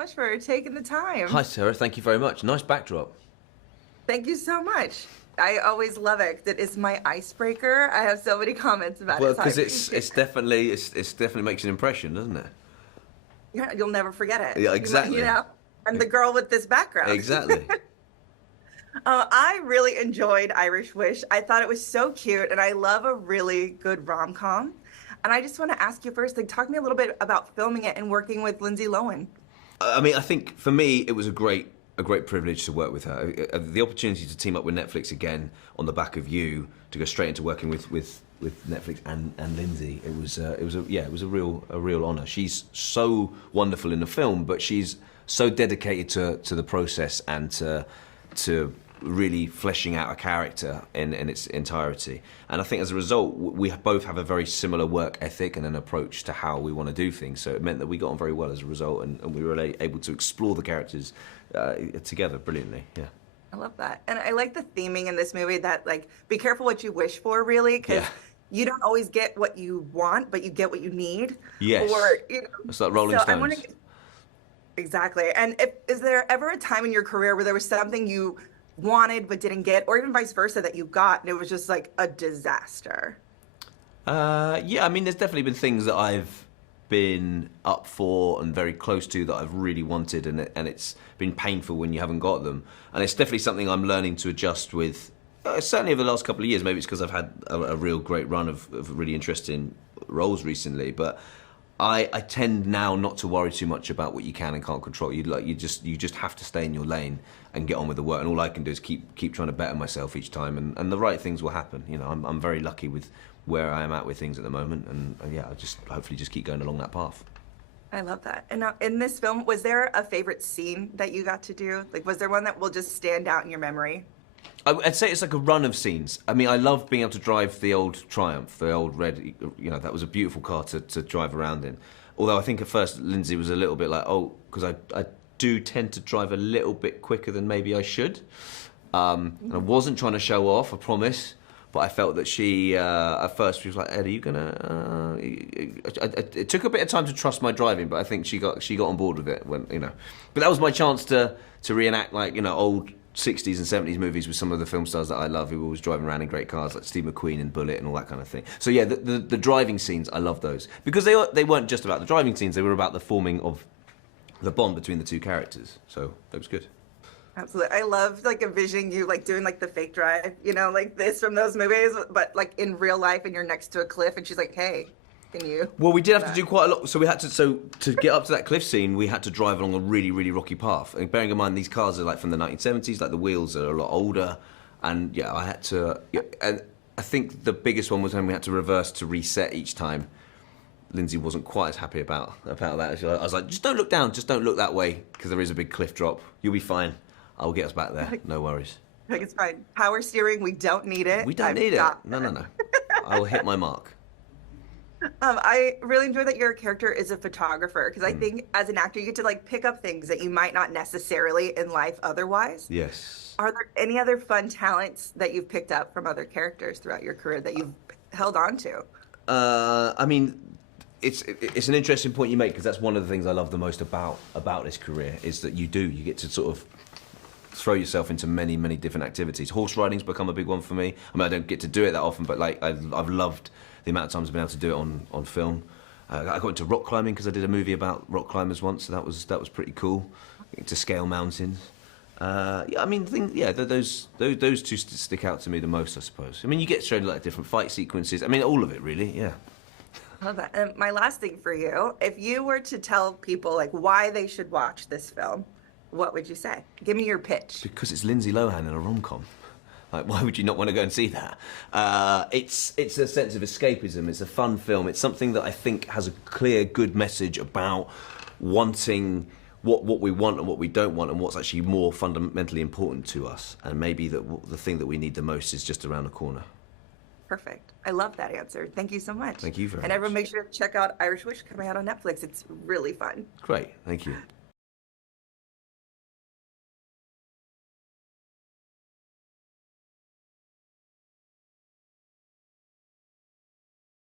much for taking the time. Hi, Sarah. Thank you very much. Nice backdrop. Thank you so much. I always love it. It is my icebreaker. I have so many comments about Well, it. So because it's definitely makes an impression, doesn't it? yeah, you'll never forget it. Yeah, exactly. You know, I'm the girl with this background. Exactly. I really enjoyed Irish Wish. I thought it was so cute, and I love a really good rom-com. And I just want to ask you first, like, talk to me a little bit about filming it and working with Lindsay Lohan. I mean, I think for me it was a great privilege to work with her. The opportunity to team up with Netflix again on the back of You, to go straight into working with Netflix and Lindsay. It was a real honour. She's so wonderful in the film, but she's so dedicated to the process and to really fleshing out a character in its entirety. And I think as a result, we both have a very similar work ethic and an approach to how we want to do things. So it meant that we got on very well as a result, and we were able to explore the characters together brilliantly. Yeah. I love that. And I like the theming in this movie that, like, be careful what you wish for, really, because you don't always get what you want, but you get what you need. Yes. Or, you know, it's like Rolling Stones. I'm wondering, exactly. And is there ever a time in your career where there was something you wanted but didn't get, or even vice versa, that you got and it was just like a disaster? Yeah, I mean, there's definitely been things that I've been up for and very close to that I've really wanted, and it's been painful when you haven't got them. And it's definitely something I'm learning to adjust with, certainly over the last couple of years. Maybe it's because I've had a real great run of really interesting roles recently, but I tend now not to worry too much about what you can and can't control. You just have to stay in your lane and get on with the work. And all I can do is keep trying to better myself each time, and the right things will happen. You know, I'm very lucky with where I am at with things at the moment, and yeah, I just hopefully just keep going along that path. I love that. And now, in this film, was there a favorite scene that you got to do? Like, was there one that will just stand out in your memory? I'd say it's like a run of scenes. I mean, I love being able to drive the old Triumph, the old red. You know, that was a beautiful car to drive around in. Although I think at first Lindsay was a little bit like, oh, because I do tend to drive a little bit quicker than maybe I should. And I wasn't trying to show off, I promise. But I felt that she, at first, she was like, Ed, are you gonna... It took a bit of time to trust my driving, but I think she got on board with it, when, you know. But that was my chance to reenact, like, you know, old 60s and 70s movies with some of the film stars that I love, who were always driving around in great cars, like Steve McQueen and Bullitt and all that kind of thing. So yeah, the driving scenes, I love those. Because they weren't just about the driving scenes, they were about the forming of the bond between the two characters. So that was good. Absolutely. I love, like, envisioning you, like, doing, like, the fake drive, you know, like this from those movies, but, like, in real life, and you're next to a cliff, and she's like, hey, can you... Well, we did have to do quite a lot. So we had to get up to that cliff scene, we had to drive along a really, really rocky path. And bearing in mind, these cars are, like, from the 1970s, like, the wheels are a lot older. And, yeah, I had to... Yeah, and I think the biggest one was when we had to reverse to reset each time. Lindsay wasn't quite as happy about that. I was like, just don't look down, just don't look that way, because there is a big cliff drop. You'll be fine. I'll get us back there. No worries. Like, it's fine. Power steering, we don't need it. We don't need it. No. I'll hit my mark. I really enjoy that your character is a photographer, because I think as an actor, you get to, like, pick up things that you might not necessarily in life otherwise. Yes. Are there any other fun talents that you've picked up from other characters throughout your career that you've held on to? I mean, it's an interesting point you make, because that's one of the things I love the most about this career, is that you get to sort of throw yourself into many, many different activities. Horse riding's become a big one for me. I mean, I don't get to do it that often, but, like, I've loved the amount of times I've been able to do it on film. I got into rock climbing because I did a movie about rock climbers once, so that was pretty cool. To scale mountains. Yeah, I mean, those two stick out to me the most, I suppose. I mean, you get shown, like, different fight sequences. I mean, all of it, really. Yeah. Love that. And my last thing for you, if you were to tell people, like, why they should watch this film, what would you say? Give me your pitch. Because it's Lindsay Lohan in a rom-com. Like, why would you not want to go and see that? It's a sense of escapism. It's a fun film. It's something that I think has a clear, good message about wanting what we want and what we don't want, and what's actually more fundamentally important to us. And maybe the thing that we need the most is just around the corner. Perfect. I love that answer. Thank you so much. Thank you very much. And everyone, make sure to check out Irish Wish, coming out on Netflix. It's really fun. Great. Thank you.